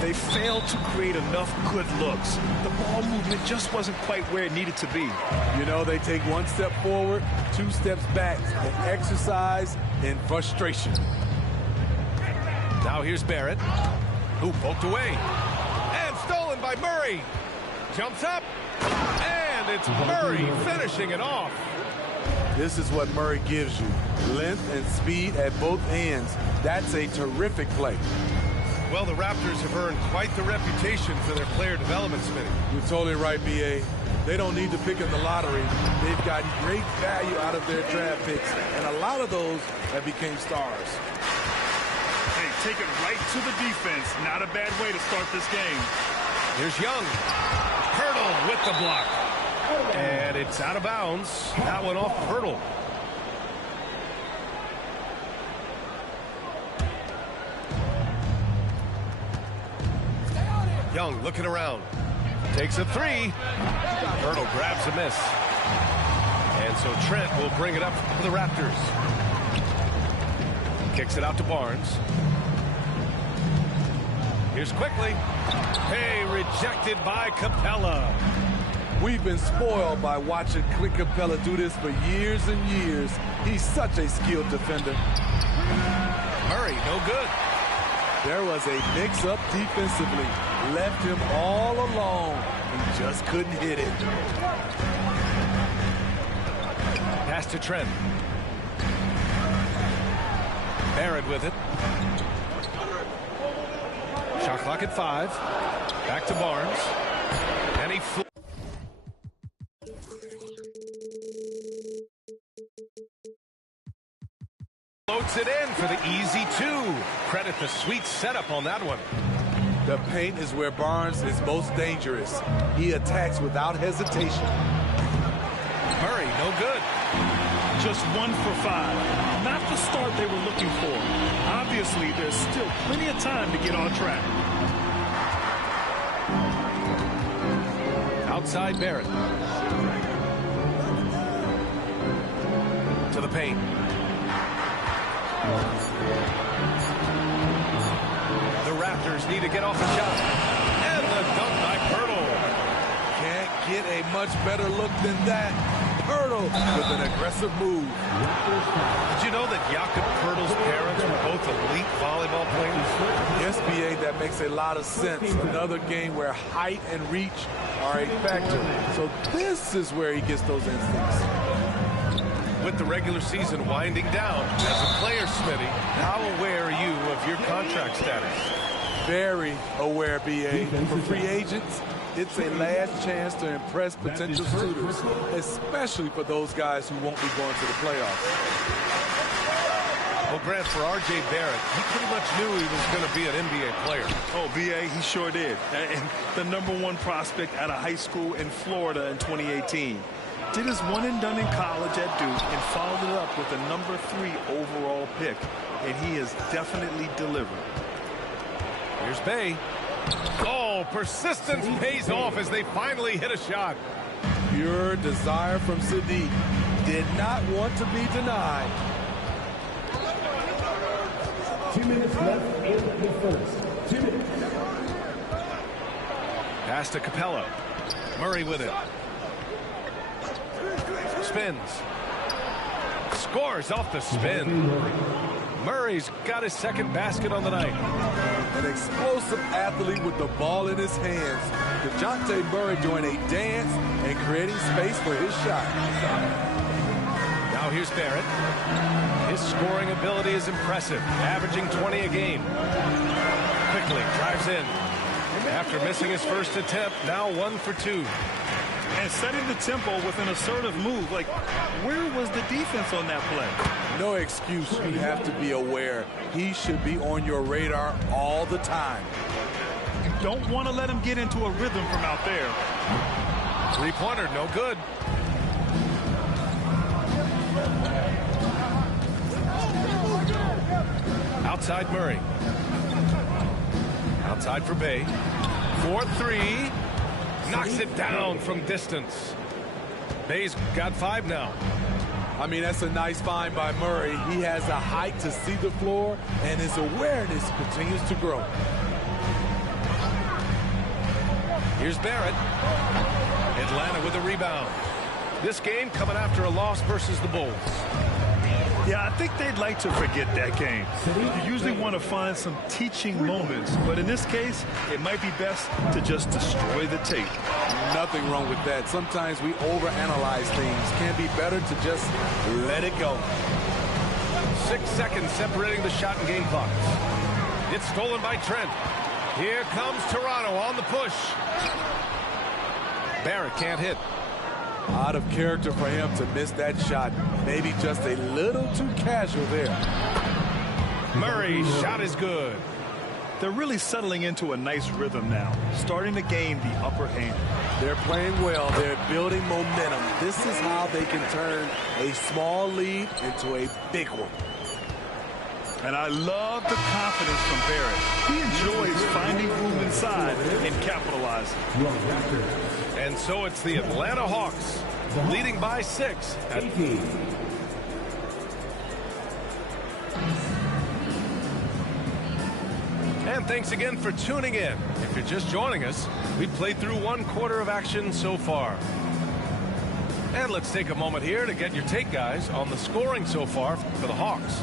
They failed to create enough good looks. The ball movement just wasn't quite where it needed to be. You know, they take one step forward, 2 steps back, and exercise in frustration. Now here's Barrett, who poked away. And stolen by Murray. Jumps up, and it's Murray finishing it off. This is what Murray gives you. Length and speed at both ends. That's a terrific play. Well, the Raptors have earned quite the reputation for their player development, Smitty. You're totally right, B.A. They don't need to pick in the lottery. They've gotten great value out of their draft picks, and a lot of those have become stars. Hey, take it right to the defense. Not a bad way to start this game. Here's Young. Hurdle with the block. And it's out of bounds. That one off Hurdle. Young looking around. Takes a three. Hurdle grabs a miss. And so Trent will bring it up for the Raptors. Kicks it out to Barnes. Here's Quickly. Hey, rejected by Capella. We've been spoiled by watching Clint Capella do this for years and years. He's such a skilled defender. Murray, no good. There was a mix-up defensively. Left him all alone. He just couldn't hit it. Pass to Trent. Barrett with it. Shot clock at 5. Back to Barnes. And he floats it in for the easy 2. Credit the sweet setup on that one. The paint is where Barnes is most dangerous. He attacks without hesitation. Murray, no good. Just 1 for 5. Not the start they were looking for. Obviously, there's still plenty of time to get on track. Outside Barrett. To the paint. The Raptors need to get off the shot. And the dunk by Hurdle. Can't get a much better look than that. Hurdle with an aggressive move. Did you know that Jakob Hurdle's parents were both elite volleyball players? Yes, B.A., that makes a lot of sense. Another game where height and reach are a factor. So this is where he gets those instincts. With the regular season winding down, as a player, Smitty, how aware are you of your contract status? Very aware, B.A. For free agents, it's a last chance to impress potential suitors, especially for those guys who won't be going to the playoffs. Well, Grant, for R.J. Barrett, he pretty much knew he was going to be an NBA player. Oh, B.A., he sure did. And the #1 prospect out of high school in Florida in 2018. Did his one and done in college at Duke and followed it up with a #3 overall pick. And he has definitely delivered. Here's Bay. Oh, persistence pays off as they finally hit a shot. Pure desire from Sadiq. Did not want to be denied. 2 minutes left in the first. 2 minutes. Pass to Capella. Murray with it. Spins. Scores off the spin. Murray's got his second basket on the night. An explosive athlete with the ball in his hands. DeJounte Murray doing a dance and creating space for his shot. Now here's Barrett. His scoring ability is impressive, averaging 20 a game. Quickly drives in. After missing his first attempt, now 1 for 2. And setting the tempo with an assertive move. Like, where was the defense on that play? No excuse. You have to be aware. He should be on your radar all the time. You don't want to let him get into a rhythm from out there. 3-pointer, no good. Outside Murray. Outside for Bay. 4-3. Knocks it down from distance. Bay's got 5 now. I mean, that's a nice find by Murray. He has a height to see the floor, and his awareness continues to grow. Here's Barrett. Atlanta with a rebound. This game coming after a loss versus the Bulls. Yeah, I think they'd like to forget that game. You usually want to find some teaching moments, but in this case, it might be best to just destroy the tape. Nothing wrong with that. Sometimes we overanalyze things. Can be better to just let it go. 6 seconds separating the shot and game clocks. It's stolen by Trent. Here comes Toronto on the push. Barrett can't hit. Out of character for him to miss that shot. Maybe just a little too casual there. Murray's shot is good. They're really settling into a nice rhythm now, starting to gain the upper hand. They're playing well. They're building momentum. This is how they can turn a small lead into a big one. And I love the confidence from Barrett. He enjoys finding room inside and capitalizing. And so it's the Atlanta Hawks leading by 6. And thanks again for tuning in. If you're just joining us, we've played through 1 quarter of action so far. And let's take a moment here to get your take, guys, on the scoring so far for the Hawks.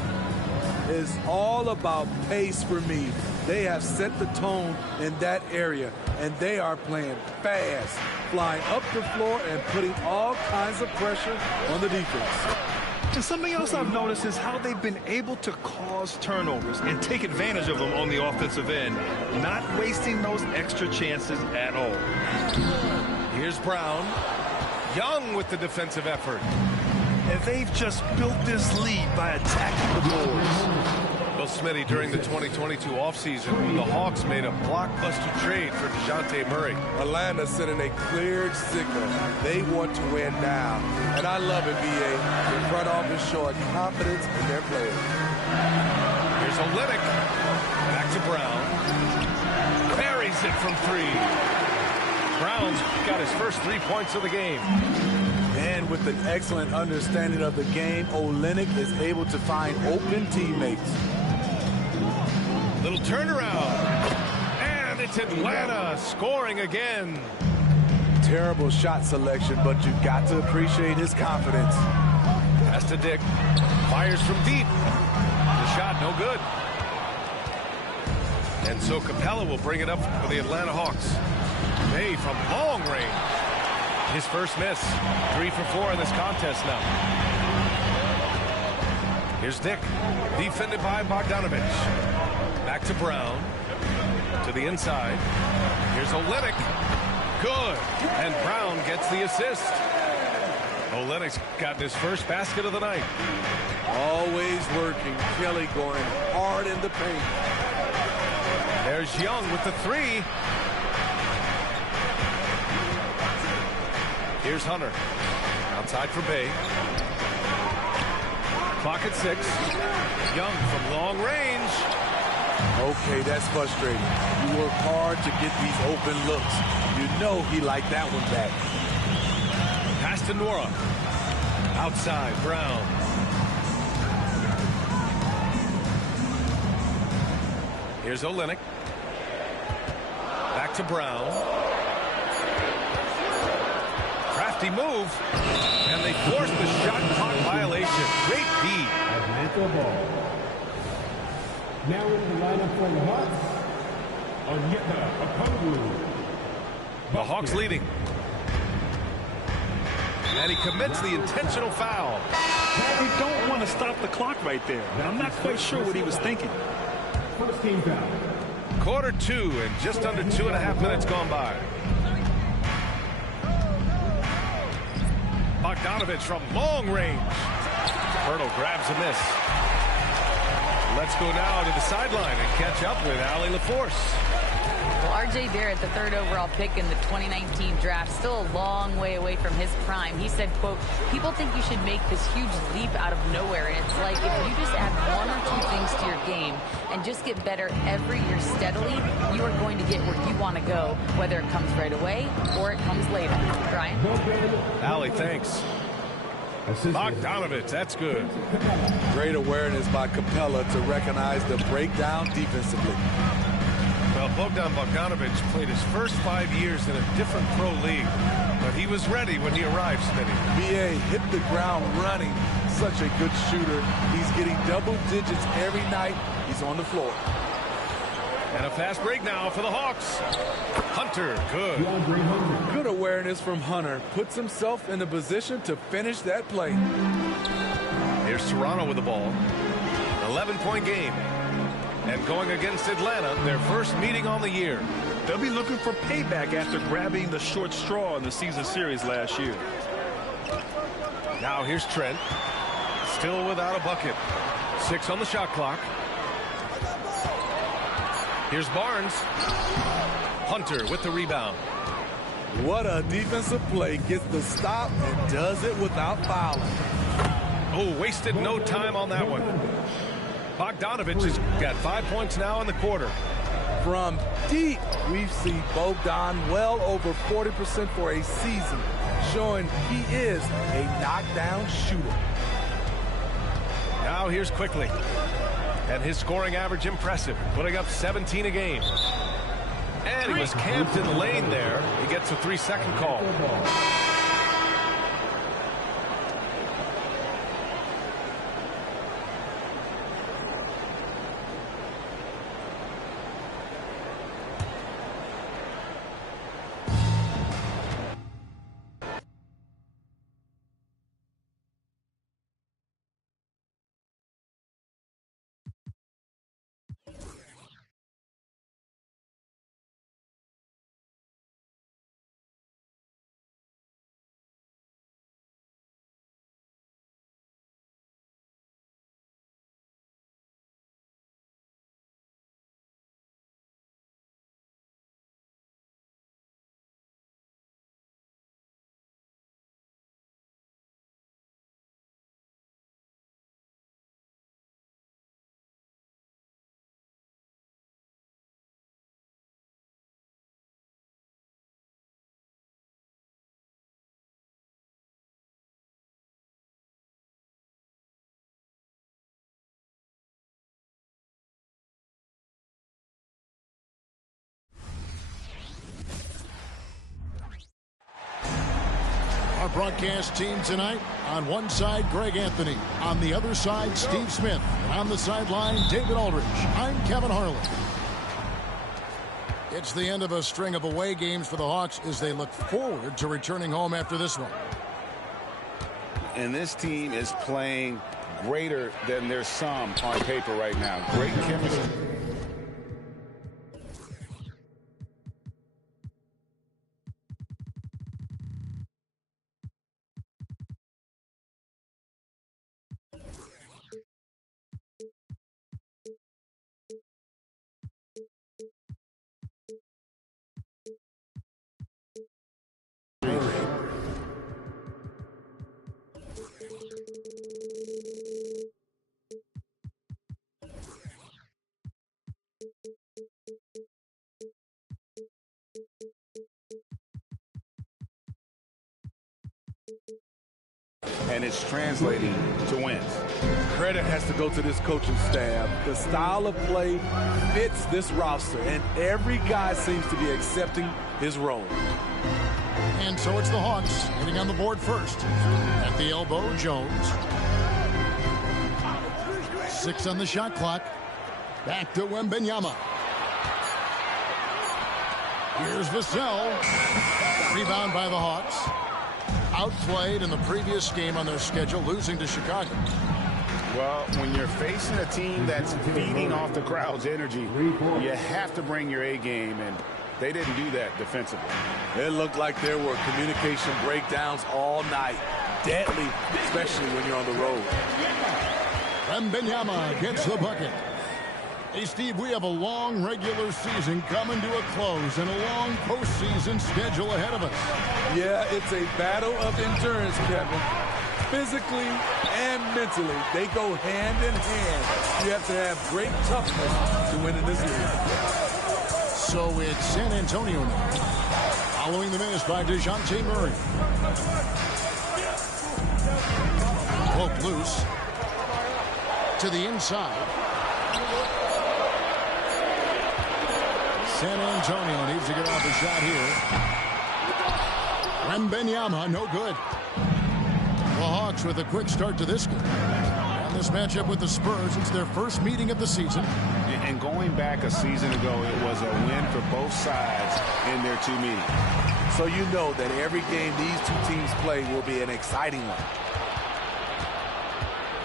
It's all about pace for me. They have set the tone in that area, and they are playing fast, flying up the floor and putting all kinds of pressure on the defense. And something else I've noticed is how they've been able to cause turnovers and take advantage of them on the offensive end, not wasting those extra chances at all. Here's Brown. Young with the defensive effort. And they've just built this lead by attacking the boards. Well, Smitty, during the 2022 offseason, the Hawks made a blockbuster trade for DeJounte Murray. Atlanta sending a clear signal. They want to win now. And I love it, B.A. The front office showing confidence in their players. Here's Olynyk. Back to Brown. Buries it from 3. Brown's got his first 3 points of the game. And with an excellent understanding of the game, Olynyk is able to find open teammates. Little turnaround. And it's Atlanta scoring again. Terrible shot selection, but you've got to appreciate his confidence. Pass to Dick. Fires from deep. The shot no good. And so Capella will bring it up for the Atlanta Hawks. May from long range. His first miss. 3 for 4 in this contest now. Here's Dick. Defended by Bogdanovich. Back to Brown. To the inside. Here's Olynyk. Good. And Brown gets the assist. Olynyk's got his first basket of the night. Always working. Kelly going hard in the paint. There's Young with the 3. Here's Hunter. Outside for Bay. Clock at 6. Young from long range. Okay, that's frustrating. You work hard to get these open looks. You know he liked that one back. Pass to Nora. Outside, Brown. Here's Olynyk. Back to Brown. Crafty move. And they force the shot clock violation. Great D. Atlanta ball. Now in the lineup for the Hawks, Onyeka Okongwu. The Hawks leading. And he commits the intentional foul. You don't want to stop the clock right there. I'm not quite sure what he was thinking. First team foul. Quarter 2 and just under 2.5 minutes gone by. Bogdanovich from long range. Hurdle grabs a miss. Let's go now to the sideline and catch up with Allie LaForce. Well, R.J. Barrett, the 3rd overall pick in the 2019 draft, still a long way away from his prime. He said, quote, people think you should make this huge leap out of nowhere. And it's like if you just add 1 or 2 things to your game and just get better every year steadily, you are going to get where you want to go, whether it comes right away or it comes later. Brian? Allie, thanks. Bogdanovich, that's good. Great awareness by Capella to recognize the breakdown defensively. Well, Bogdan Bogdanovic played his first 5 years in a different pro league, but he was ready when he arrived, Smitty. BA hit the ground running. Such a good shooter. He's getting double digits every night he's on the floor. And a fast break now for the Hawks. Hunter, good. Good awareness from Hunter. Puts himself in a position to finish that play. Here's Toronto with the ball. 11-point game. And going against Atlanta, their first meeting on the year. They'll be looking for payback after grabbing the short straw in the season series last year. Now here's Trent. Still without a bucket. 6 on the shot clock. Here's Barnes. Hunter with the rebound. What a defensive play. Gets the stop and does it without fouling. Oh, wasted no time on that one. Bogdanovic has got 5 points now in the quarter. From deep, we've seen Bogdan well over 40% for a season, showing he is a knockdown shooter. Now here's Quickly. And his scoring average impressive, putting up 17 a game. And he was camped in the lane there. He gets a 3-second call. Our broadcast team tonight, on one side, Greg Anthony. On the other side, Steve Smith. And on the sideline, David Aldridge. I'm Kevin Harlan. It's the end of a string of away games for the Hawks as they look forward to returning home after this one. And this team is playing greater than their sum on paper right now. Great chemistry. And it's translating to wins. Credit has to go to this coaching staff. The style of play fits this roster, and every guy seems to be accepting his role. And so it's the Hawks hitting on the board first. At the elbow, Jones. 6 on the shot clock. Back to Wembanyama. Here's Vassell. Rebound by the Hawks. Outplayed in the previous game on their schedule, losing to Chicago. Well, when you're facing a team that's feeding off the crowd's energy, you have to bring your A game, and they didn't do that defensively. It looked like there were communication breakdowns all night. Deadly, especially when you're on the road. Wembanyama gets the bucket. Hey, Steve, we have a long regular season coming to a close and a long postseason schedule ahead of us. Yeah, it's a battle of endurance, Kevin. Physically and mentally, they go hand in hand. You have to have great toughness to win in this league. So it's San Antonio now. Following the miss by DeJounte Murray. Poke loose. To the inside. San Antonio needs to get off a shot here. Wembanyama, no good. The Hawks with a quick start to this game. And this matchup with the Spurs, it's their first meeting of the season. And going back a season ago, it was a win for both sides in their two meetings. So you know that every game these two teams play will be an exciting one.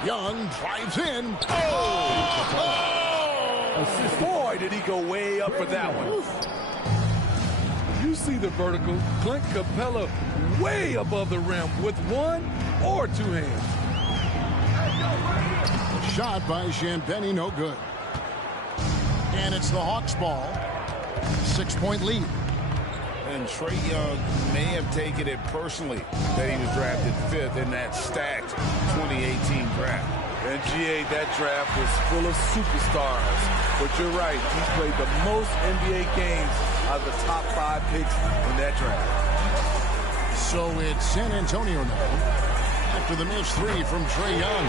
Young drives in. Boy, did he go way up for that one. You see the vertical. Clint Capella way above the rim with one or two hands. Shot by Champagnie, no good. And it's the Hawks ball. 6-point lead. And Trae Young may have taken it personally that he was drafted 5th in that stacked 2018 draft. And GA, that draft was full of superstars. But you're right, he's played the most NBA games out of the top 5 picks in that draft. So it's San Antonio now. After the missed three from Trae Young.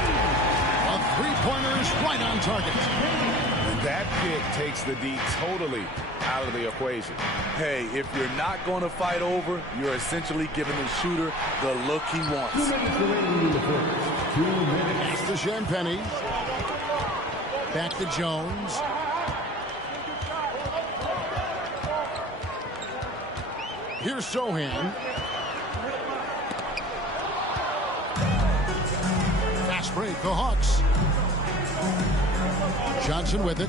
A three-pointer's right on target. And that pick takes the D totally out of the equation. Hey, if you're not going to fight over, you're essentially giving the shooter the look he wants. 2 minutes remaining in the first. 2 minutes. Back to Champagnie. Back to Jones. Here's Sohan. Fast break, the Hawks. Johnson with it.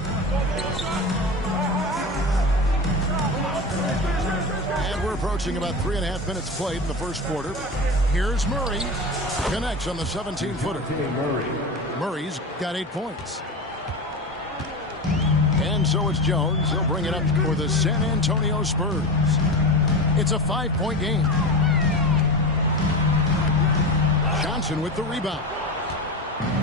And we're approaching about 3.5 minutes played in the first quarter. Here's Murray. Connects on the 17-footer. Murray's got 8 points. And so it's Jones. He'll bring it up for the San Antonio Spurs. It's a 5-point game. Johnson with the rebound.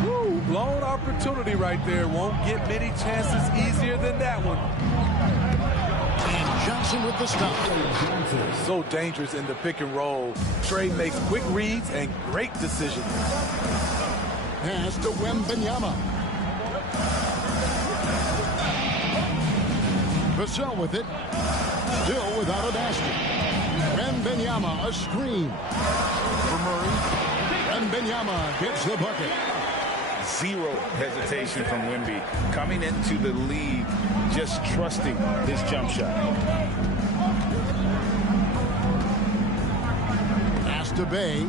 Woo, blown opportunity right there. Won't get many chances easier than that one. And Johnson with the stop. So dangerous in the pick and roll. Trae makes quick reads and great decisions. Pass to Wembanyama. Vassell with it. Still without a basket. Wembanyama, a screen for Murray. Wembanyama gets the bucket. Zero hesitation from Wemby. Coming into the league, just trusting his jump shot. Pass to Bay.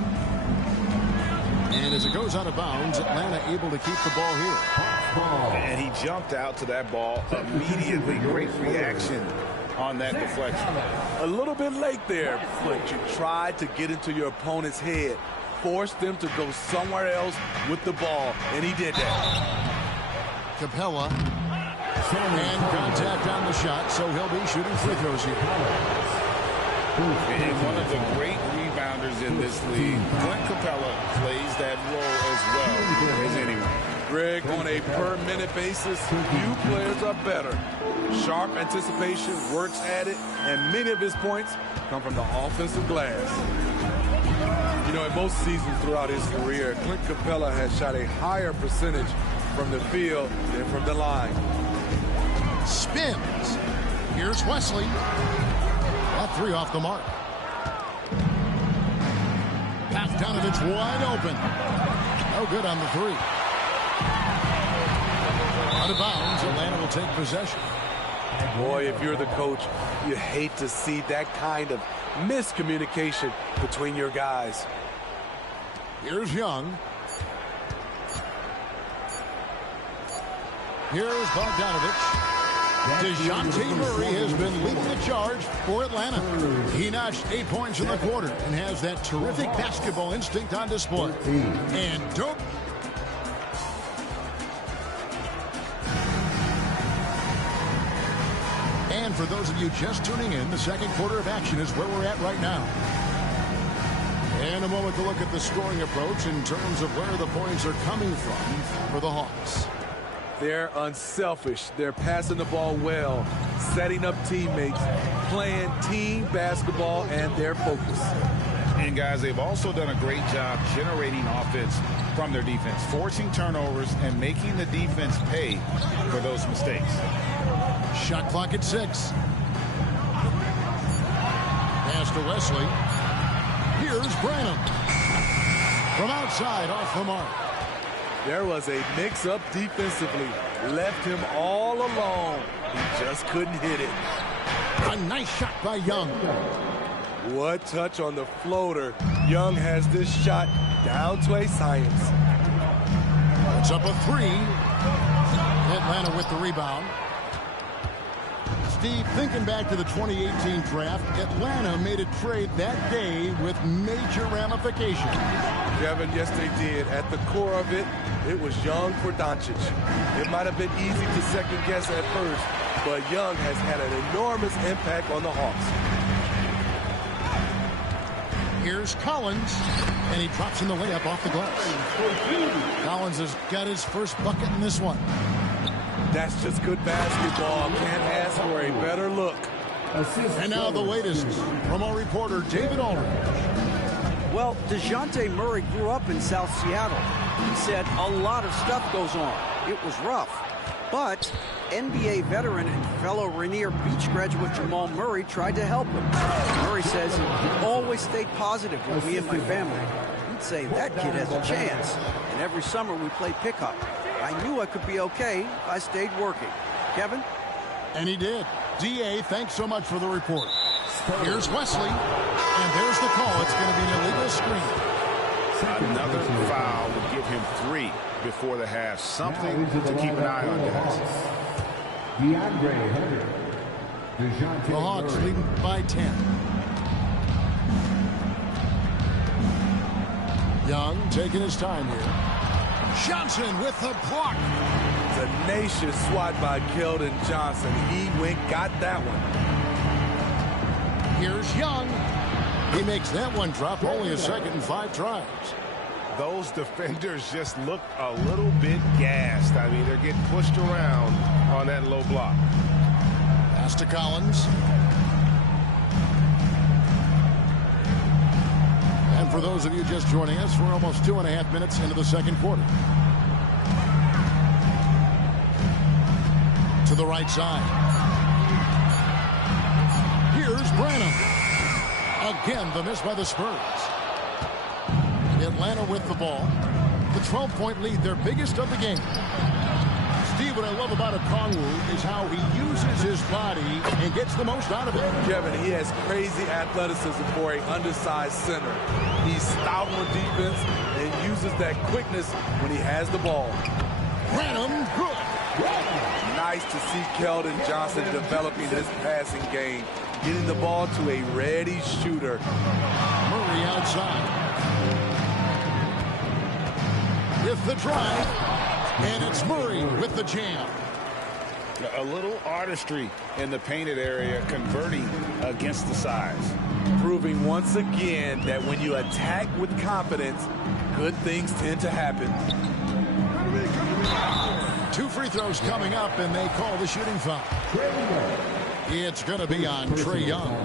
And as it goes out of bounds, Atlanta able to keep the ball here. And he jumped out to that ball immediately. Great reaction on that deflection. A little bit late there, but you tried to get into your opponent's head. Forced them to go somewhere else with the ball, and he did that. Capella. And contact on the shot, so he'll be shooting free throws here. And one of the great rebounders in this league, Clint Capella, plays that role as well as anyone. Greg, on a per-minute basis, few players are better. Sharp anticipation, works at it, and many of his points come from the offensive glass. You know, in most seasons throughout his career, Clint Capella has shot a higher percentage from the field than from the line. Spins. Here's Wesley. That three off the mark. Bogdanovich wide open. No good on the three. Out of bounds, Atlanta will take possession. Boy, if you're the coach, you hate to see that kind of miscommunication between your guys. Here's Young. Here's Bogdanovich. DeJounte Murray has been leading the charge for Atlanta. He notched 8 points in the quarter and has that terrific basketball instinct on display. And don't. And for those of you just tuning in, the second quarter of action is where we're at right now. And a moment to look at the scoring approach in terms of where the points are coming from for the Hawks. They're unselfish. They're passing the ball well, setting up teammates, playing team basketball, and their focus. And guys, they've also done a great job generating offense from their defense, forcing turnovers and making the defense pay for those mistakes. Shot clock at 6. to Wesley. Here's Branham. From outside, off the mark. There was a mix-up defensively. Left him all alone. He just couldn't hit it. A nice shot by Young. What touch on the floater. Young has this shot down to a science. It's up a 3. Atlanta with the rebound. Steve, thinking back to the 2018 draft, Atlanta made a trade that day with major ramifications. Kevin, yes they did. At the core of it, it was Young for Doncic. It might have been easy to second guess at first, but Young has had an enormous impact on the Hawks. Here's Collins, and he drops in the layup off the glass. Collins has got his first bucket in this one. That's just good basketball. Can't ask for a better look. And now the latest from our reporter, David Aldridge. Well, DeJounte Murray grew up in South Seattle. He said a lot of stuff goes on. It was rough. But NBA veteran and fellow Rainier Beach graduate Jamal Murray tried to help him. Murray says he always stayed positive with me and my family. He'd say that kid has a chance. And every summer we play pickup. I knew I could be okay if I stayed working. Kevin? And he did. D.A., thanks so much for the report. Here's Wesley. And there's the call. It's going to be an illegal screen. Another foul would give him 3 before the half. Something to keep an eye on, guys. The Hawks leading by 10. Young taking his time here. Johnson with the block. Tenacious swat by Keldon Johnson. He got that one. Here's Young. He makes that one drop. Only a second and 5 tries. Those defenders just look a little bit gassed. I mean, they're getting pushed around on that low block. Pass to Collins. And for those of you just joining us, we're almost 2.5 minutes into the second quarter. To the right side. Here's Branham. Again, the miss by the Spurs. Atlanta with the ball. The 12-point lead, their biggest of the game. Steve, what I love about Okongwu is how he uses his body and gets the most out of it. Kevin, he has crazy athleticism for an undersized center. He's stout on defense and uses that quickness when he has the ball. Branham, good. Nice to see Keldon Johnson developing his passing game, getting the ball to a ready shooter. Murray outside. With the drive, and it's Murray with the jam. A little artistry in the painted area, converting against the size. Proving once again that when you attack with confidence, good things tend to happen. 2 free throws coming up, and they call the shooting foul. It's going to be on Trae Young.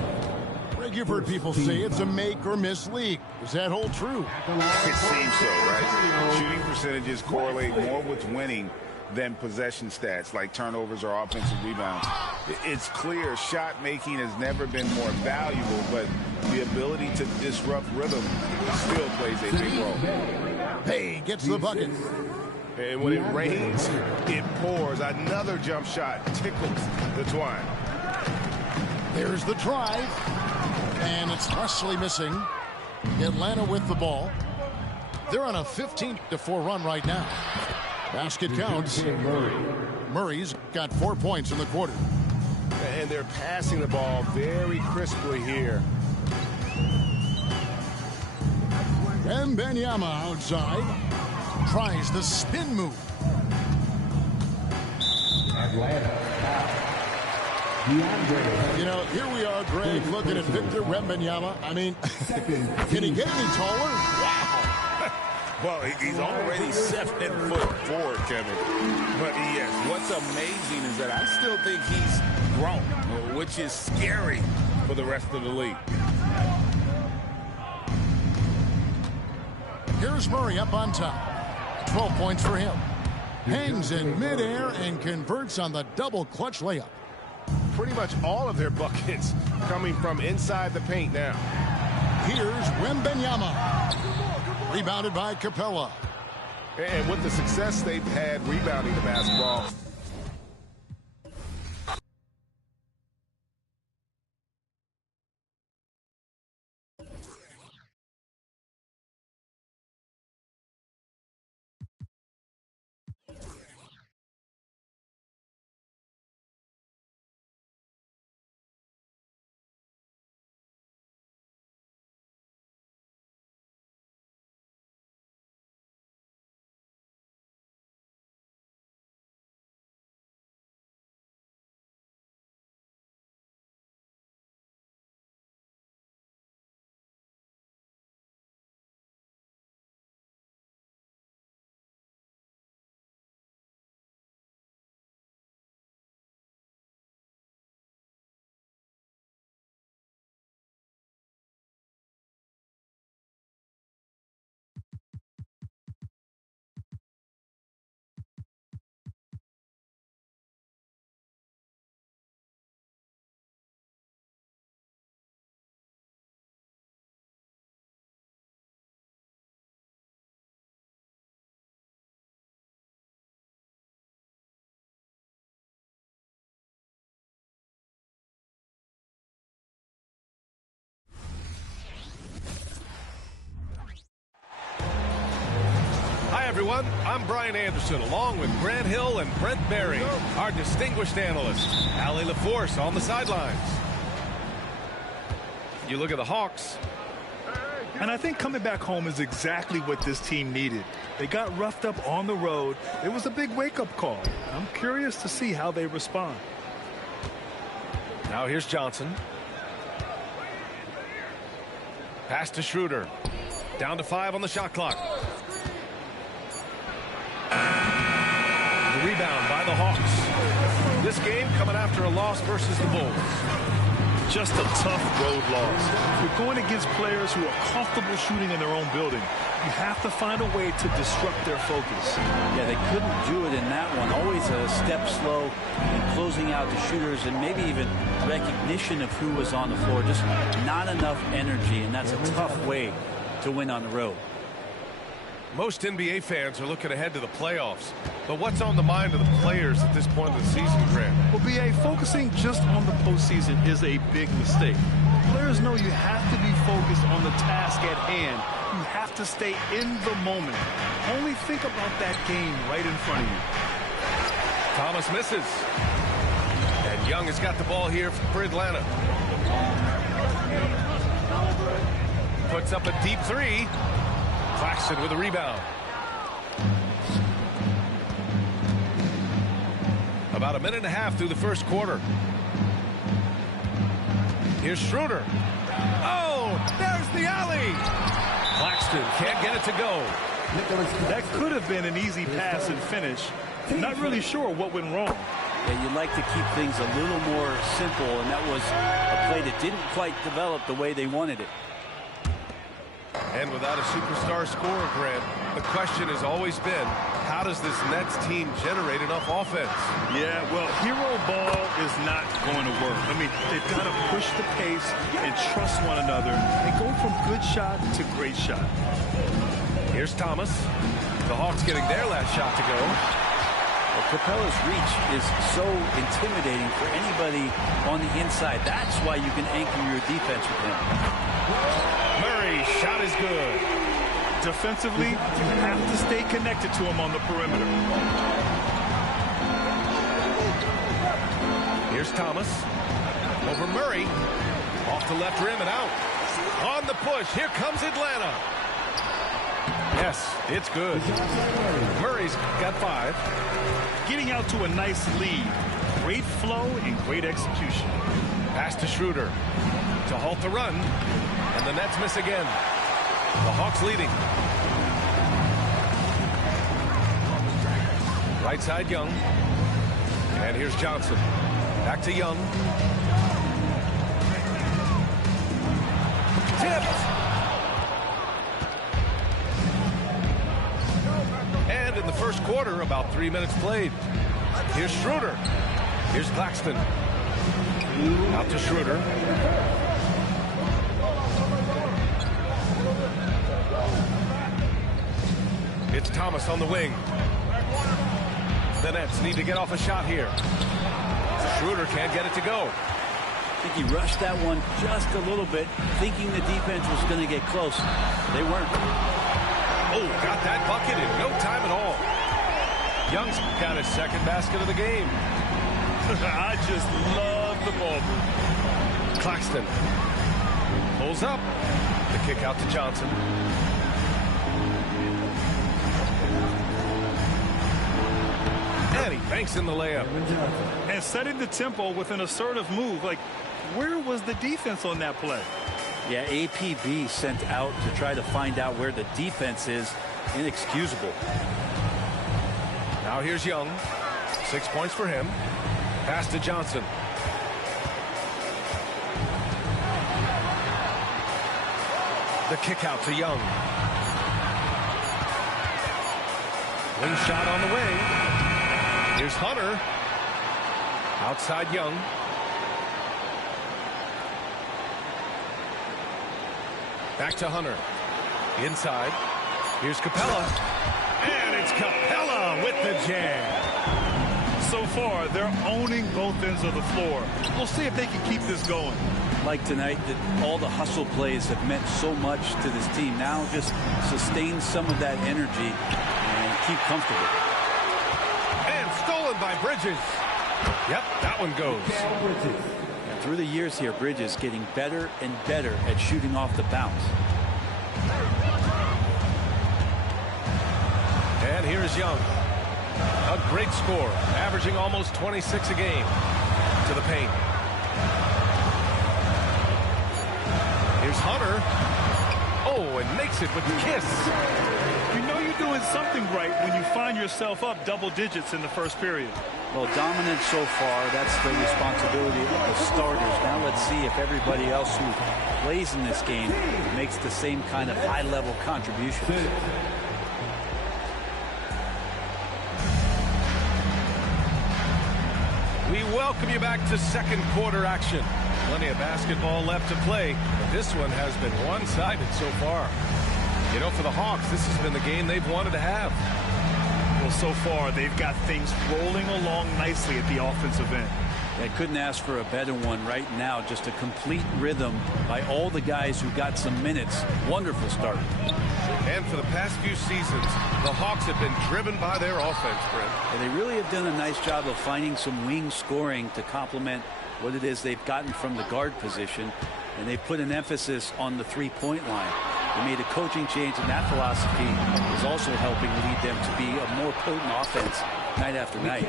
Greg, you've heard people say it's a make-or-miss league. Does that hold true? It seems so, right? Shooting percentages correlate more with winning than possession stats like turnovers or offensive rebounds. It's clear shot making has never been more valuable, but the ability to disrupt rhythm still plays a big role. Hey, gets the bucket. And when it rains, it pours. Another jump shot tickles the twine. There's the drive. And it's Wesley missing. Atlanta with the ball. They're on a 15-4 run right now. Basket counts. Murray's got 4 points in the quarter. And they're passing the ball very crisply here. And Benyama outside. Tries the spin move. You know, here we are, Greg, looking at Victor Wembanyama. I mean, can he get any taller? Wow. Well, he's already 7'4", Kevin. But yes, what's amazing is that I still think he's grown, which is scary for the rest of the league. Here's Murray up on top. 12 points for him. Hangs in midair and converts on the double clutch layup. pretty much all of their buckets coming from inside the paint now. Here's Wembanyama. Rebounded by Capella. And with the success they've had rebounding the basketball, everyone, I'm Brian Anderson, along with Grant Hill and Brent Berry, our distinguished analysts. Allie LaForce on the sidelines. You look at the Hawks. And I think coming back home is exactly what this team needed. They got roughed up on the road. It was a big wake-up call. I'm curious to see how they respond. Now here's Johnson. Pass to Schroeder. Down to 5 on the shot clock. The rebound by the Hawks. This game coming after a loss versus the Bulls. Just a tough road loss. You're going against players who are comfortable shooting in their own building. You have to find a way to disrupt their focus. Yeah, they couldn't do it in that one. Always a step slow in closing out the shooters and maybe even recognition of who was on the floor. Just not enough energy, and that's a tough way to win on the road. Most NBA fans are looking ahead to the playoffs. But what's on the mind of the players at this point of the season, Grant? Well, B.A., focusing just on the postseason is a big mistake. Players know you have to be focused on the task at hand. You have to stay in the moment. Only think about that game right in front of you. Thomas misses. And Young has got the ball here for Atlanta. Puts up a deep three. Claxton with a rebound. About a minute and a half through the first quarter. Here's Schroeder. Oh, there's the alley. Claxton can't get it to go. That could have been an easy pass and finish. Not really sure what went wrong. Yeah, you'd like to keep things a little more simple, and that was a play that didn't quite develop the way they wanted it. And without a superstar scorer, Grant, the question has always been, how does this Nets team generate enough offense? Yeah, well, hero ball is not going to work. I mean, they've got to push the pace and trust one another and go from good shot to great shot. Here's Thomas. The Hawks getting their last shot to go. Well, Capella's reach is so intimidating for anybody on the inside. That's why you can anchor your defense with him. Murray, shot is good. Defensively, you have to stay connected to him on the perimeter. Here's Thomas. Over Murray. Off the left rim and out. On the push, here comes Atlanta. Yes, it's good. Murray's got 5. Getting out to a nice lead. Great flow and great execution. Pass to Schroeder to halt the run. And the Nets miss again. The Hawks leading. Right side, Young. And here's Johnson. Back to Young. Tipped. And in the first quarter, about 3 minutes played. Here's Schroeder. Here's Claxton. Out to Schroeder. It's Thomas on the wing. The Nets need to get off a shot here. Schroeder can't get it to go. I think he rushed that one just a little bit, thinking the defense was going to get close. They weren't. Oh, got that bucket in no time at all. Young's got his second basket of the game. I just love the ball move. Claxton pulls up. The kick out to Johnson. And he banks in the layup. And setting the tempo with an assertive move. Like, where was the defense on that play? Yeah, APB sent out to try to find out where the defense is. Inexcusable. Now here's Young. 6 points for him. Pass to Johnson. The kick out to Young. Wing shot on the way. Here's Hunter. Outside Young. Back to Hunter. Inside. Here's Capella. And it's Capella with the jam. So far, they're owning both ends of the floor. We'll see if they can keep this going. Like tonight, that all the hustle plays have meant so much to this team. Now just sustain some of that energy and keep comfortable. And stolen by Bridges. Yep, that one goes. And through the years here, Bridges getting better and better at shooting off the bounce. And here's Young. A great score, averaging almost 26 a game. To the paint. Here's Hunter. Oh, and makes it with the kiss. You know you're doing something right when you find yourself up double digits in the first period. Well, dominant so far. That's the responsibility of the starters. Now let's see if everybody else who plays in this game makes the same kind of high-level contributions. We welcome you back to second quarter action. Plenty of basketball left to play. This one has been one-sided so far. You know, for the Hawks, this has been the game they've wanted to have. Well, so far, they've got things rolling along nicely at the offensive end. They couldn't ask for a better one right now. Just a complete rhythm by all the guys who got some minutes. Wonderful start. And for the past few seasons, the Hawks have been driven by their offense, Brent. And they really have done a nice job of finding some wing scoring to complement what it is they've gotten from the guard position. And they've put an emphasis on the three-point line. They made a coaching change, and that philosophy is also helping lead them to be a more potent offense night after night.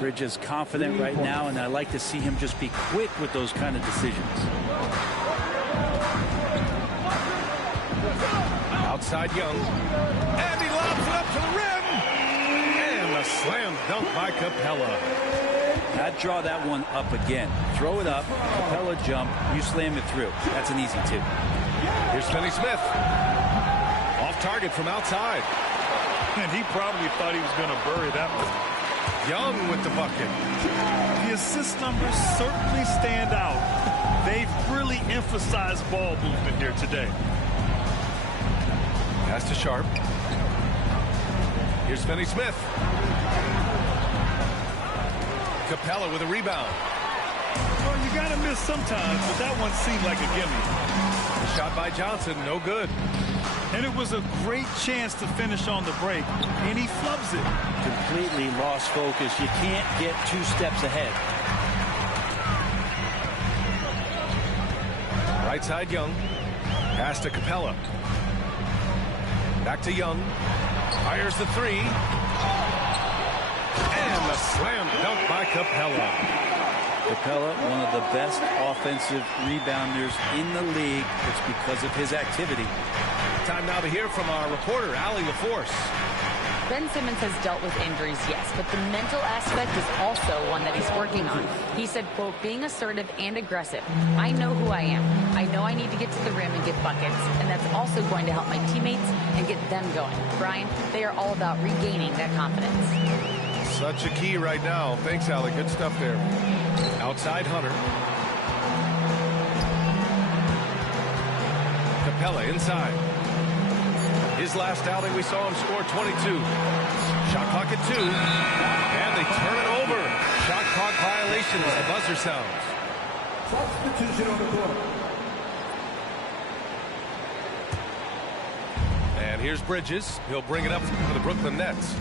Bridges confident right now, and I like to see him just be quick with those kind of decisions. Outside Young. And he lobs it up to the rim. And a slam dunk by Capella. I'd draw that one up again. Throw it up, Capella jump, you slam it through. That's an easy two. Here's Finney Smith. Off target from outside. And he probably thought he was going to bury that one. Young with the bucket. The assist numbers certainly stand out. They've really emphasized ball movement here today. Pass to Sharp. Here's Finney Smith. Capella with a rebound. Well, you got to miss sometimes, but that one seemed like a gimme. The shot by Johnson, no good. And it was a great chance to finish on the break, and he flubs it. Completely lost focus. You can't get 2 steps ahead. Right side Young. Pass to Capella. Back to Young. Fires the three. And the slam dunk by Capella. Capella, one of the best offensive rebounders in the league. It's because of his activity. Time now to hear from our reporter, Allie LaForce. Ben Simmons has dealt with injuries, yes, but the mental aspect is also one that he's working on. He said, quote, being assertive and aggressive. I know who I am. I know I need to get to the rim and get buckets, and that's also going to help my teammates and get them going. Brian, they are all about regaining that confidence. Such a key right now. Thanks, Allie. Good stuff there. Outside Hunter. Capella inside. His last outing, we saw him score 22. Shot clock at 2. And they turn it over. Shot clock violation as the buzzer sounds. Substitution on the court. And here's Bridges. He'll bring it up for the Brooklyn Nets.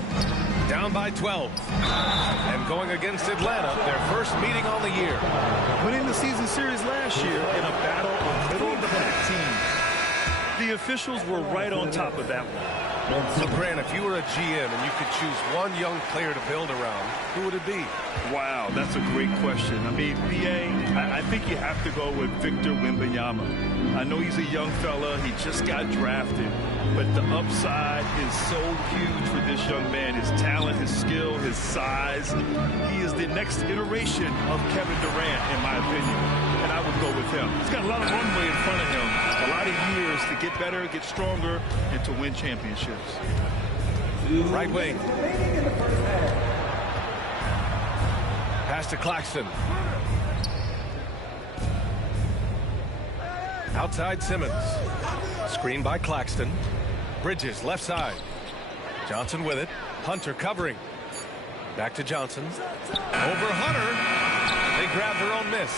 Down by 12. And going against Atlanta, their first meeting on the year. Winning the season series last year in a battle of middle-of-the-pack teams. The officials were right on top of that one. So, Grant, if you were a GM and you could choose one young player to build around, who would it be? Wow, that's a great question. I mean, BA, I think you have to go with Victor Wembanyama. I know he's a young fella. He just got drafted. But the upside is so huge for this young man. His talent, his skill, his size. He is the next iteration of Kevin Durant, in my opinion. And I would go with him. He's got a lot of runway in front of him. A lot of years to get better, get stronger, and to win championships. Right wing. Pass to Claxton. Outside Simmons. Screen by Claxton. Bridges left side. Johnson with it. Hunter covering. Back to Johnson. Over Hunter. They grab their own miss.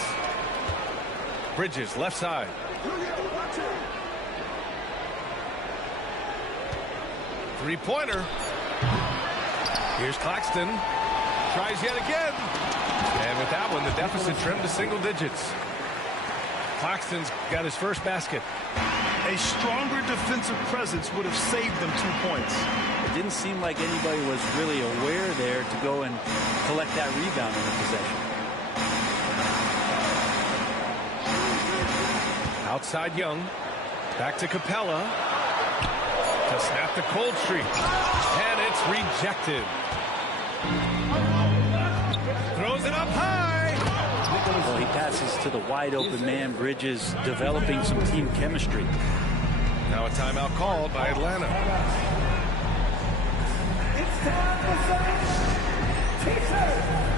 Bridges left side. Three-pointer. Here's Claxton. Tries yet again. And with that one, the deficit trimmed to single digits. Claxton's got his first basket. A stronger defensive presence would have saved them 2 points. It didn't seem like anybody was really aware there to go and collect that rebound in the possession. Outside Young. Back to Capella. To snap the cold streak. And it's rejected. Throws it up high. Well, he passes to the wide open man. Bridges developing some team chemistry. Now a timeout called by Atlanta. It's time for some T-shirts.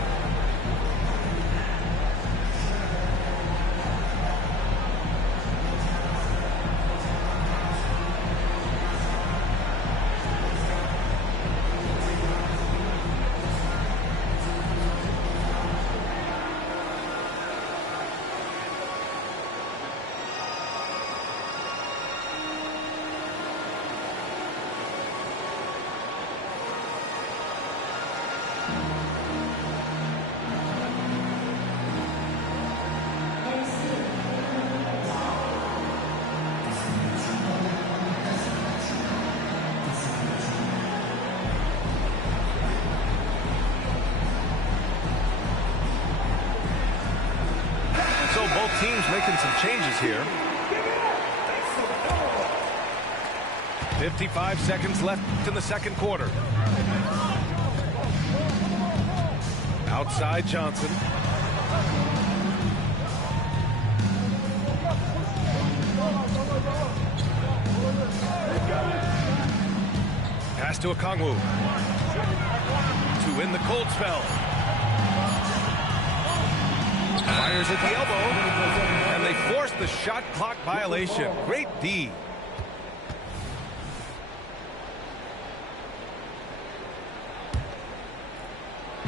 Both teams making some changes here. 55 seconds left in the second quarter. Outside Johnson. Pass to Okongwu. To win the cold spell. Fires at the elbow, and they force the shot clock violation. Great D.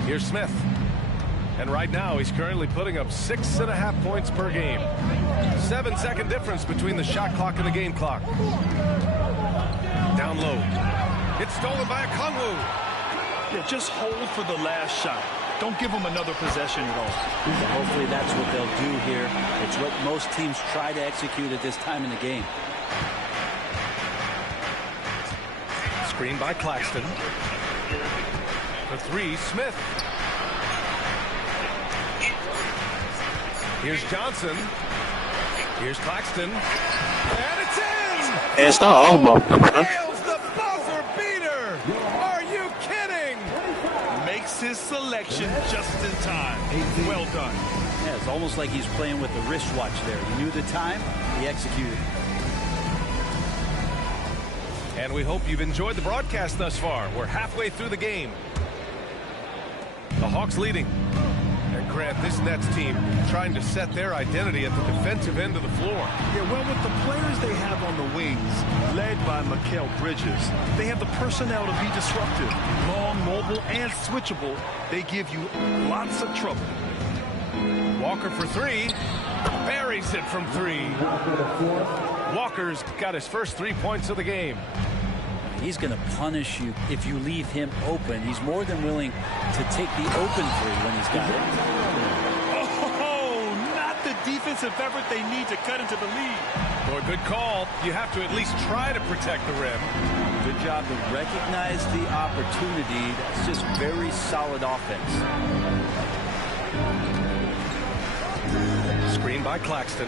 Here's Smith. And right now, he's currently putting up 6.5 points per game. 7-second difference between the shot clock and the game clock. Down low. It's stolen by Okongwu. Yeah, just hold for the last shot. Don't give them another possession at all. Hopefully that's what they'll do here. It's what most teams try to execute at this time in the game. Screen by Claxton. The three, Smith. Here's Johnson. Here's Claxton. And it's in! It's not over. Nails the buzzer beater! Are you kidding? Makes his selection just in time. Well done. Yeah, it's almost like he's playing with the wristwatch there. He knew the time, he executed. And we hope you've enjoyed the broadcast thus far. We're halfway through the game. The Hawks leading. And Grant, this Nets team trying to set their identity at the defensive end of the floor. Yeah, well, with the players they have on the wings, led by Mikal Bridges, they have the personnel to be disruptive. Long, mobile, and switchable. They give you lots of trouble. Walker for three. Buries it from three. Walker's got his first 3 points of the game. He's going to punish you if you leave him open. He's more than willing to take the open three when he's got it. Oh, not the defensive effort they need to cut into the lead. Well, good call. You have to at least try to protect the rim. Good job to recognize the opportunity. That's just very solid offense. Screen by Claxton.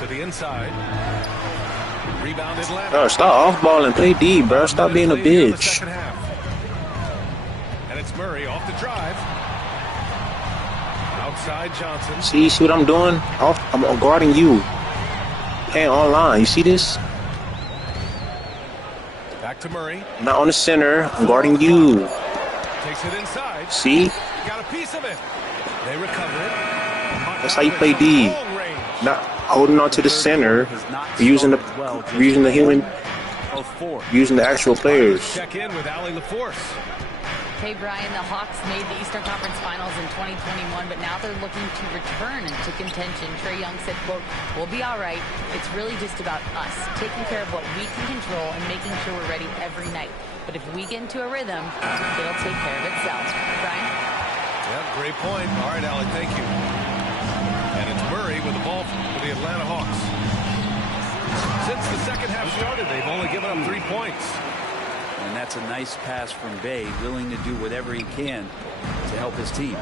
To the inside. Rebound Atlanta. Bro, stop off-ball and play D, bro. Stop being a bitch. And it's Murray off the drive. Outside Johnson. See what I'm doing? I'm guarding you. Hey, online. You see this? Back to Murray. I'm not on the center. I'm guarding you. Takes it inside. See? Got a piece of it. They recover it. That's how you play D. Not holding on to the center, using the human, using the actual players. Check in with Allie LaForce. Hey, Brian, the Hawks made the Eastern Conference Finals in 2021, but now they're looking to return into contention. Trae Young said, quote, "We'll be all right. It's really just about us, taking care of what we can control and making sure we're ready every night. But if we get into a rhythm, it'll take care of itself." Brian? Yeah, great point. All right, Allie, thank you. And it's Murray with the ball for the Atlanta Hawks. Since the second half started, they've only given up 3 points. And that's a nice pass from Bay, willing to do whatever he can to help his team.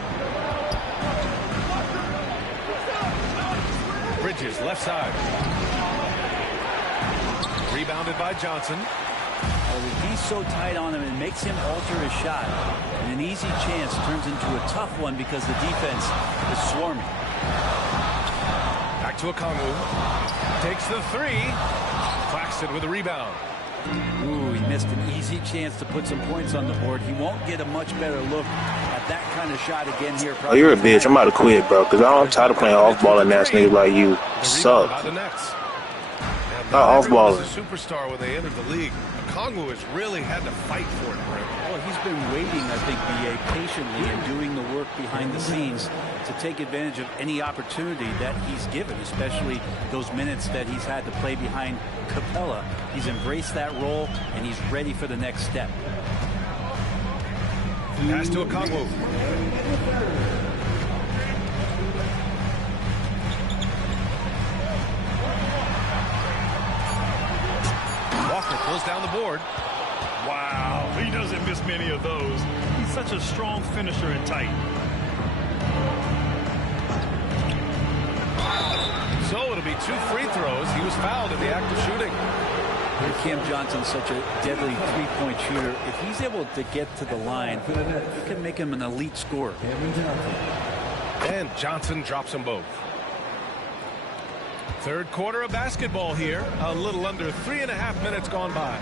Bridges, left side. Rebounded by Johnson. Well, he's so tight on him, it makes him alter his shot. And an easy chance turns into a tough one because the defense is swarming. Back to Okongwu. Takes the three. Claxton with a rebound. Ooh, he missed an easy chance to put some points on the board. He won't get a much better look at that kind of shot again here. Oh, you're a bitch. I'm about to quit, bro, because I'm tired of playing off-balling ass niggas like you. Suck. Not off-balling. He was a superstar when they entered the league. Okongwu has really had to fight for it, Brent. Well, he's been waiting, I think, BA, patiently and doing the work behind the scenes to take advantage of any opportunity that he's given, especially those minutes that he's had to play behind Capella. He's embraced that role, and he's ready for the next step. Pass to Okongwu. Walker pulls down the board. Wow, he doesn't miss many of those. He's such a strong finisher and tight. So it'll be 2 free throws. He was fouled in the act of shooting. Cam Johnson's such a deadly three-point shooter. If he's able to get to the line, it can make him an elite scorer. And Johnson drops them both. Third quarter of basketball here. A little under 3.5 minutes gone by.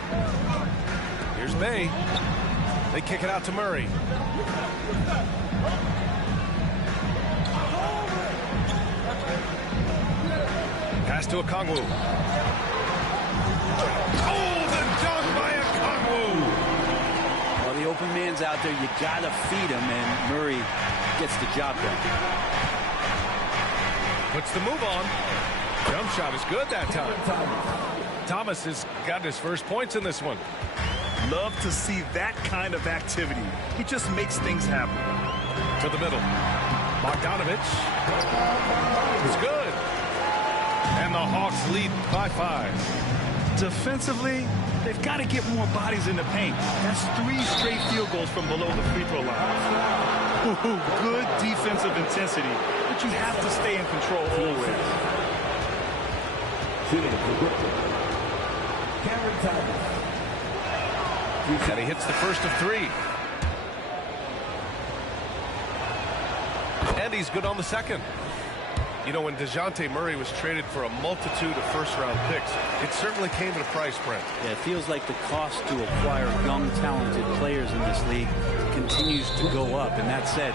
Here's Bay. They kick it out to Murray. Pass to Okongwu. Oh, the dunk by Okongwu. Well, the open man's out there. You got to feed him, and Murray gets the job done. Puts the move on. Jump shot is good that time. Thomas has got his first points in this one. Love to see that kind of activity. He just makes things happen. To the middle. Bogdanovich. It's good. And the Hawks lead by 5. Defensively, they've got to get more bodies in the paint. That's 3 straight field goals from below the free throw line. Ooh, good defensive intensity, but you have to stay in control always. And he hits the first of 3. And he's good on the second. You know, when DeJounte Murray was traded for a multitude of first-round picks, it certainly came at a price, Brent. Yeah, it feels like the cost to acquire young, talented players in this league continues to go up. And that said,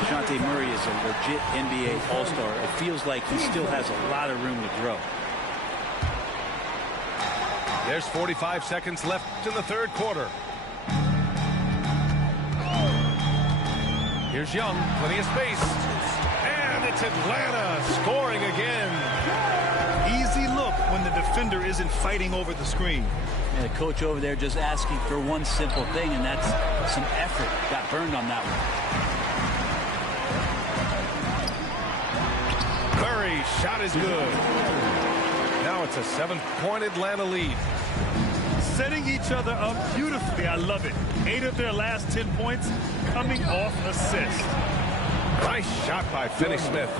DeJounte Murray is a legit NBA All-Star. It feels like he still has a lot of room to grow. There's 45 seconds left in the third quarter. Here's Young, plenty of space. And it's Atlanta scoring again. Easy look when the defender isn't fighting over the screen. And the coach over there just asking for one simple thing, and that's some effort. Got burned on that one. Murray's shot is good. Now it's a 7-point Atlanta lead. Setting each other up beautifully. I love it. 8 of their last 10 points coming off assists. Nice shot by Finney-Smith.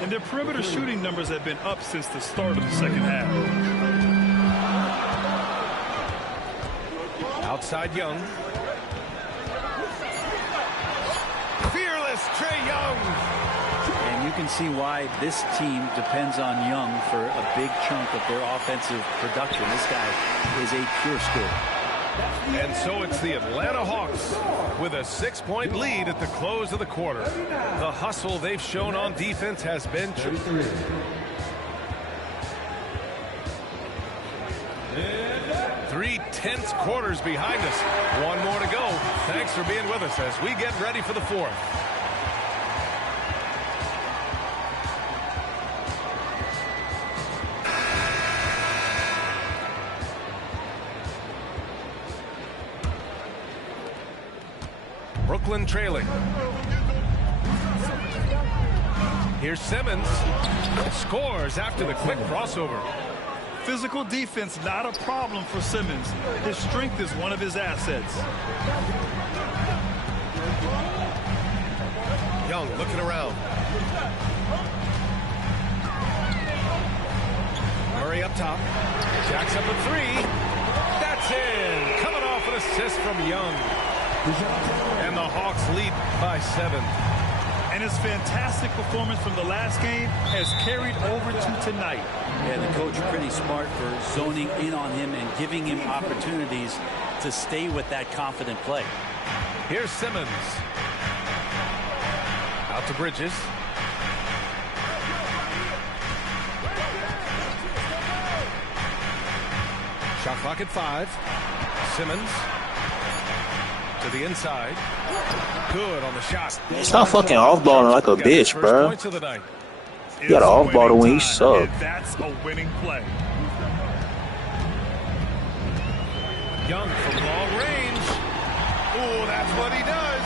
And their perimeter shooting numbers have been up since the start of the second half. Outside Young. Fearless Trae Young. And you can see why this team depends on Young for a big chunk of their offensive production. This guy is a pure scorer. And so it's the Atlanta Hawks with a 6-point lead at the close of the quarter. The hustle they've shown on defense has been true. 3 tense quarters behind us. One more to go. Thanks for being with us as we get ready for the fourth. Brooklyn trailing. Here's Simmons. Scores after the quick crossover. Physical defense, not a problem for Simmons. His strength is one of his assets. Young looking around. Murray up top. Jacks up a 3. That's in. Coming off an assist from Young. And the Hawks lead by 7. And his fantastic performance from the last game has carried over to tonight. Yeah, the coach pretty smart for zoning in on him and giving him opportunities to stay with that confident play. Here's Simmons. Out to Bridges. Shot clock at 5. Simmons. To the inside. Good on the shot. Stop fucking off-balling like a bitch, bro. You got an off-ball to win, you suck. That's a winning play. Young from long range. Oh, that's what he does.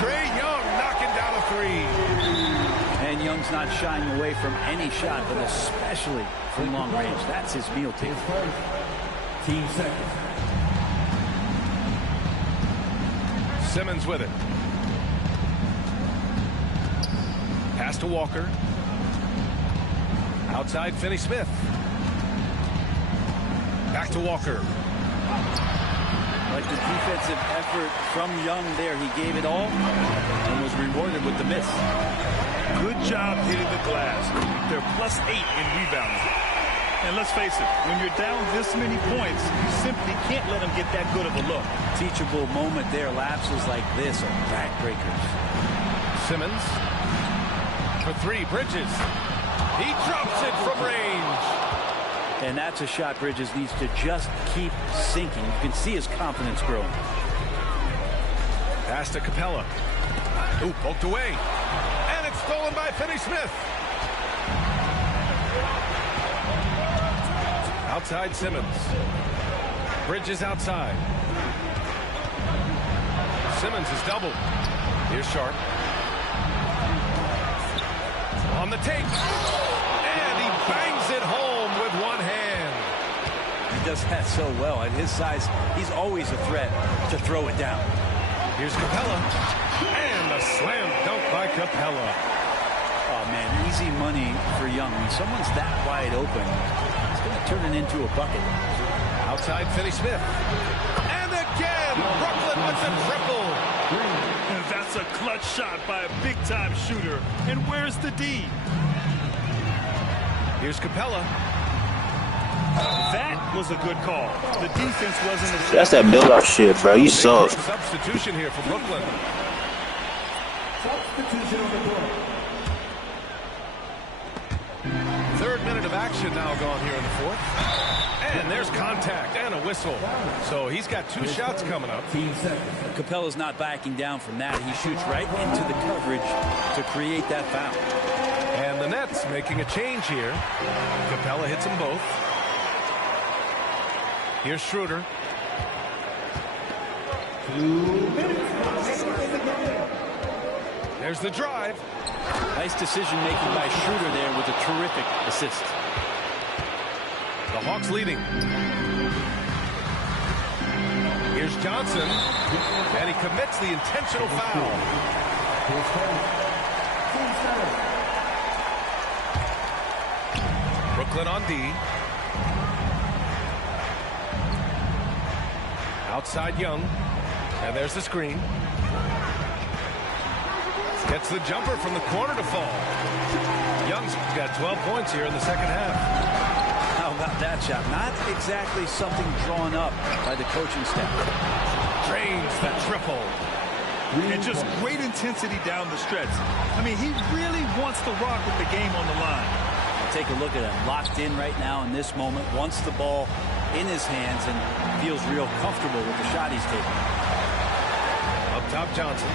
Trae Young knocking down a 3. And Young's not shying away from any shot, but especially from long range. That's his meal ticket. Team seconds. Simmons with it. Pass to Walker. Outside Finney-Smith. Back to Walker. Like the defensive effort from Young there. He gave it all and was rewarded with the miss. Good job hitting the glass. They're +8 in rebounding. And let's face it, when you're down this many points, you simply can't let them get that good of a look. Teachable moment there. Lapses like this are backbreakers. Simmons. For 3, Bridges. He drops it from range. And that's a shot Bridges needs to just keep sinking. You can see his confidence growing. Pass to Capella. Ooh, poked away. And it's stolen by Finney-Smith. Outside Simmons. Bridges outside. Simmons is doubled. Here's Sharp. On the take. And he bangs it home with one hand. He does that so well. At his size, he's always a threat to throw it down. Here's Capella. And a slam dunk by Capella. Oh, man, easy money for Young. When someone's that wide open, it's going to turn it into a bucket. Outside Finney-Smith. And again, Brooklyn with the triple. That's a clutch shot by a big-time shooter. And where's the D? Here's Capella. That was a good call. The defense wasn't as... That's that build-up shit, bro. You suck. Substitution here for Brooklyn. Substitution on the court. Third minute of action now gone here in the fourth. And there's contact and a whistle. So he's got 2 shots coming up. Capella's not backing down from that. He shoots right into the coverage to create that foul. And the Nets making a change here. Capella hits them both. Here's Schroeder. 2 minutes. There's the drive. Nice decision making by Schroeder there with a terrific assist. The Hawks leading. Here's Johnson. And he commits the intentional foul. Brooklyn on D. Outside Young. And there's the screen. Gets the jumper from the corner to fall. Young's got 12 points here in the second half. How about that shot? Not exactly something drawn up by the coaching staff. Drains the triple. And just great intensity down the stretch. I mean, he really wants to rock with the game on the line. Take a look at him. Locked in right now in this moment. Wants the ball in his hands and feels real comfortable with the shot he's taking. Up top, Johnson.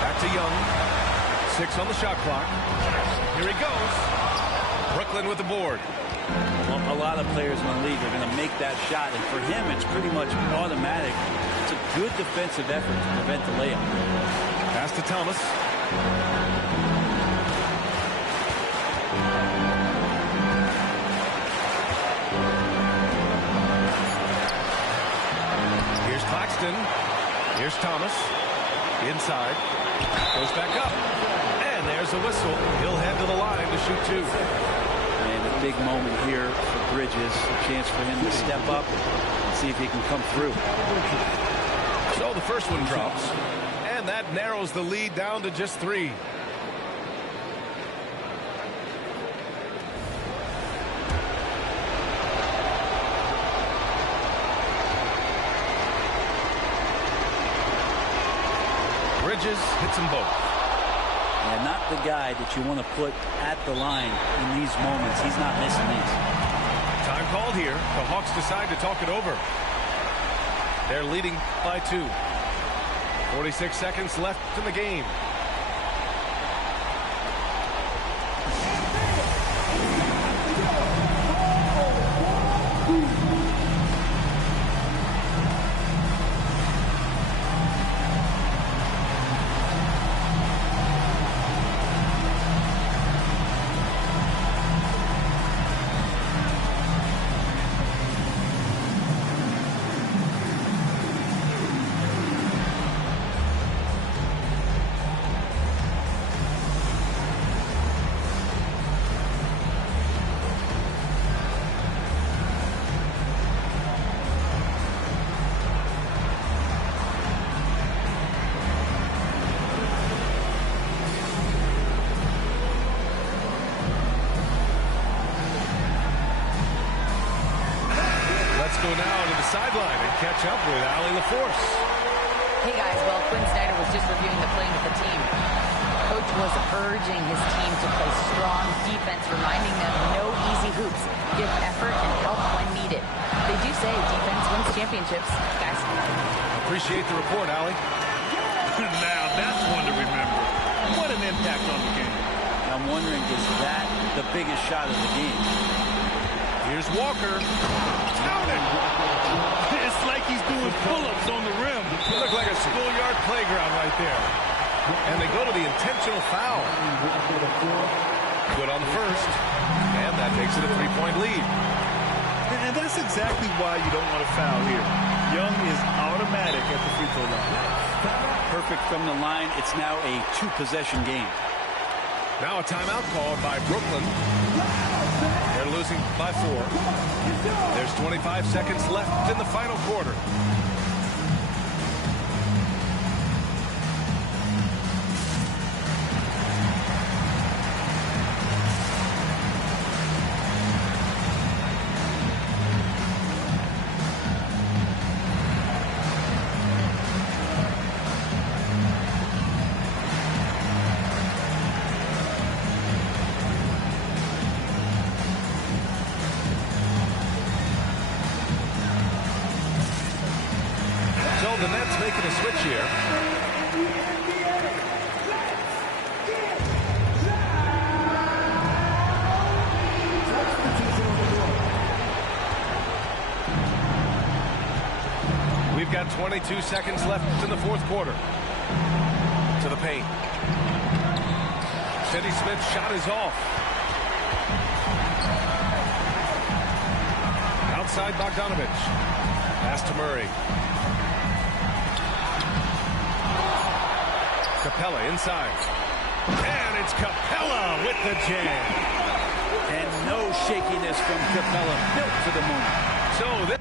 Back to Young. 6 on the shot clock. Here he goes. Brooklyn with the board. Well, a lot of players in the league are going to make that shot, and for him, it's pretty much automatic. It's a good defensive effort to prevent the layup. Pass to Thomas. Here's Claxton. Here's Thomas. Inside. Goes back up. And there's the whistle. He'll head to the line to shoot 2. And a big moment here for Bridges. A chance for him to step up and see if he can come through. So the first one drops. And that narrows the lead down to just 3. Bridges hits them both. Yeah, not the guy that you want to put at the line in these moments. He's not missing these. Time called here. The Hawks decide to talk it over. They're leading by 2. 46 seconds left in the game. Sideline and catch up with Allie LaForce. Hey guys, well, Quinn Snyder was just reviewing the play with the team. Coach was urging his team to play strong defense, reminding them no easy hoops, give effort and help when needed. They do say defense wins championships, guys. Appreciate the report, Allie. Now that's one to remember. What an impact on the game. I'm wondering, is that the biggest shot of the game? Here's Walker. Counted. It's like he's doing pull-ups on the rim. It looked like a schoolyard playground right there. And they go to the intentional foul. Good on the first. And that makes it a 3-point lead. And that's exactly why you don't want to foul here. Young is automatic at the free throw line. Perfect from the line. It's now a 2-possession game. Now a timeout called by Brooklyn. They're losing by 4. There's 25 seconds left in the final quarter. the Nets making a switch here. We've got 22 seconds left in the fourth quarter. To the paint. Finney Smith's shot is off. Outside Bogdanovich. Pass to Murray. Capella inside. And it's Capella with the jam. And no shakiness from Capella. Built for the moment. So this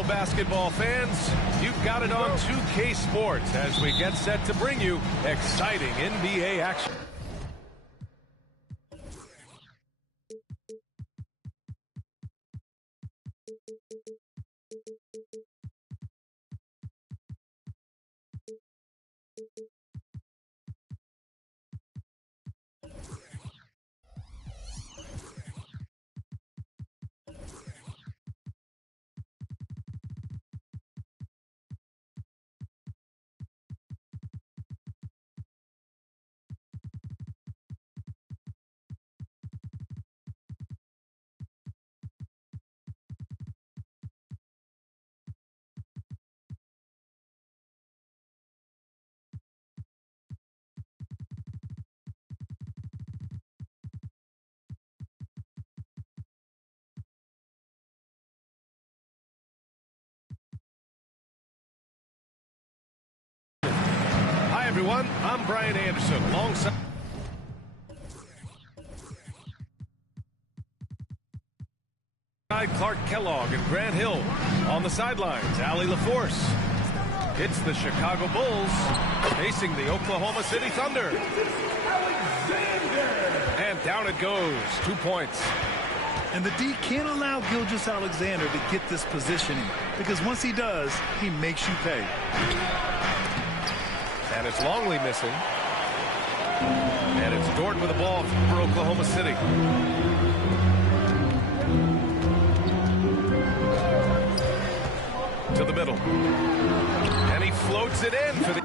Hello, basketball fans. You've got it on 2K Sports as we get set to bring you exciting NBA action. Hi, everyone. I'm Brian Anderson, alongside Clark Kellogg and Grant Hill. On the sidelines, Allie LaForce. It's the Chicago Bulls facing the Oklahoma City Thunder. And down it goes. 2 points. And the D can't allow Gilgeous-Alexander to get this positioning, because once he does, he makes you pay. And it's Longley missing. And it's Dort with the ball for Oklahoma City. To the middle. And he floats it in for the...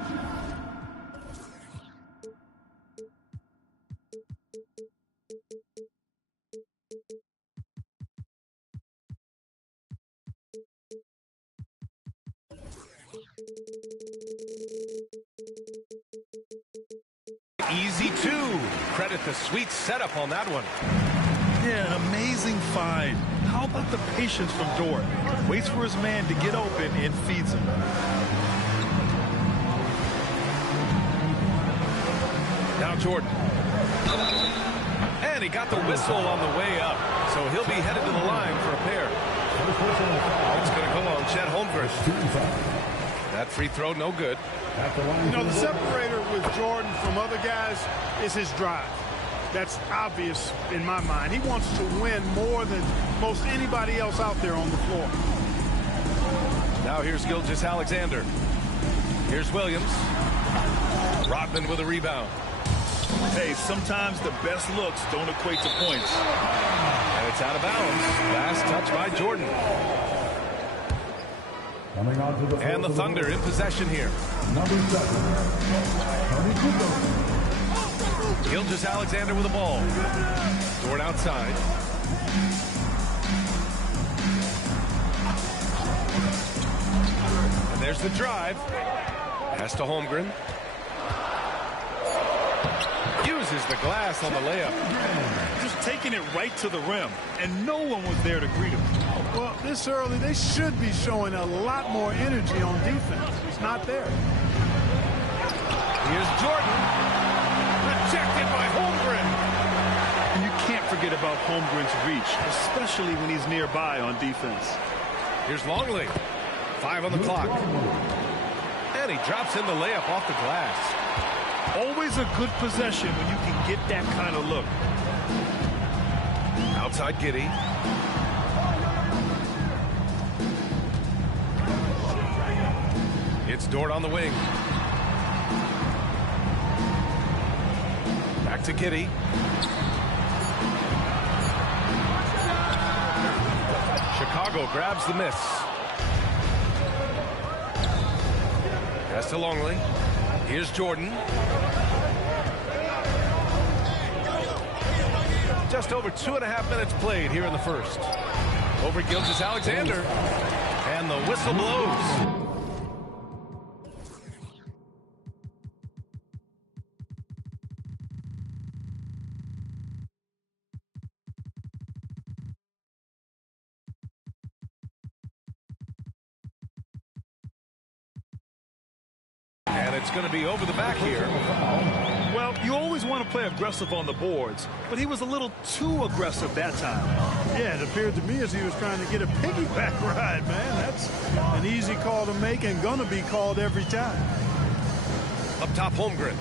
Easy two. Credit the sweet setup on that one. Yeah, an amazing find. How about the patience from Dort? Waits for his man to get open and feeds him. Now Jordan. And he got the whistle on the way up. So he'll be headed to the line for a pair. It's going to go on Chet Holmgren. That free throw, no good. You know, the separator with Jordan from other guys is his drive. That's obvious in my mind. He wants to win more than most anybody else out there on the floor. Now here's Gilgeous-Alexander. Here's Williams. Rodman with a rebound. Hey, sometimes the best looks don't equate to points. And it's out of bounds. Last touch by Jordan. And the Thunder in possession here. Number 7. Gilgeous-Alexander with the ball. Dort outside. And there's the drive. Pass to Holmgren. Uses the glass on the layup. Just taking it right to the rim, and no one was there to greet him. Well, this early, they should be showing a lot more energy on defense. It's not there. Here's Jordan. Rejected by Holmgren. And you can't forget about Holmgren's reach, especially when he's nearby on defense. Here's Longley. 5 on the clock. And he drops in the layup off the glass. Always a good possession when you can get that kind of look. Outside Giddey. It's Dort on the wing. Back to Giddey. Chicago grabs the miss. Pass to Longley. Here's Jordan. Just over 2.5 minutes played here in the first. Over Gilgeous-Alexander. And the whistle blows. And it's going to be over the back here. Well, you always want to play aggressive on the boards, but he was a little too aggressive that time. Yeah, it appeared to me as he was trying to get a piggyback ride, man. That's an easy call to make and going to be called every time. Up top, Holmgren.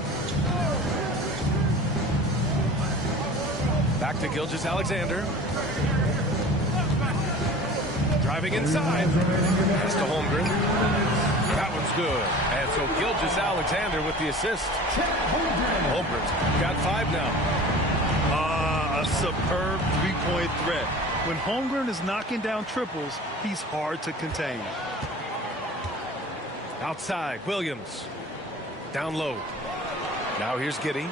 Back to Gilgeous-Alexander. Driving inside. Pass to Holmgren. That one's good. And so Gilgeous-Alexander with the assist. Holmgren's got 5 now. A superb three-point threat. When Holmgren is knocking down triples, he's hard to contain. Outside, Williams. Down low. Now here's Giddey.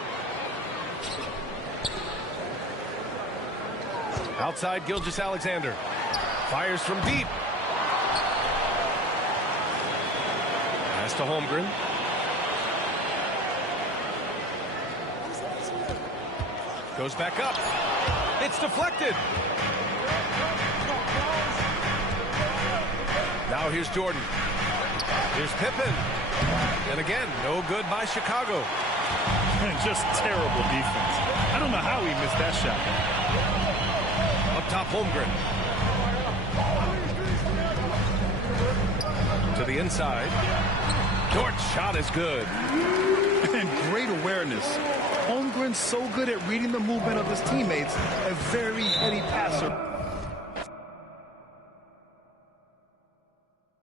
Outside, Gilgeous-Alexander. Fires from deep. Pass to Holmgren. Goes back up. It's deflected. Now here's Jordan. Here's Pippen. And again, no good by Chicago. Just terrible defense. I don't know how he missed that shot. Up top, Holmgren. To the inside. Dort's shot is good. And great awareness. Holmgren's so good at reading the movement of his teammates. A very heady passer.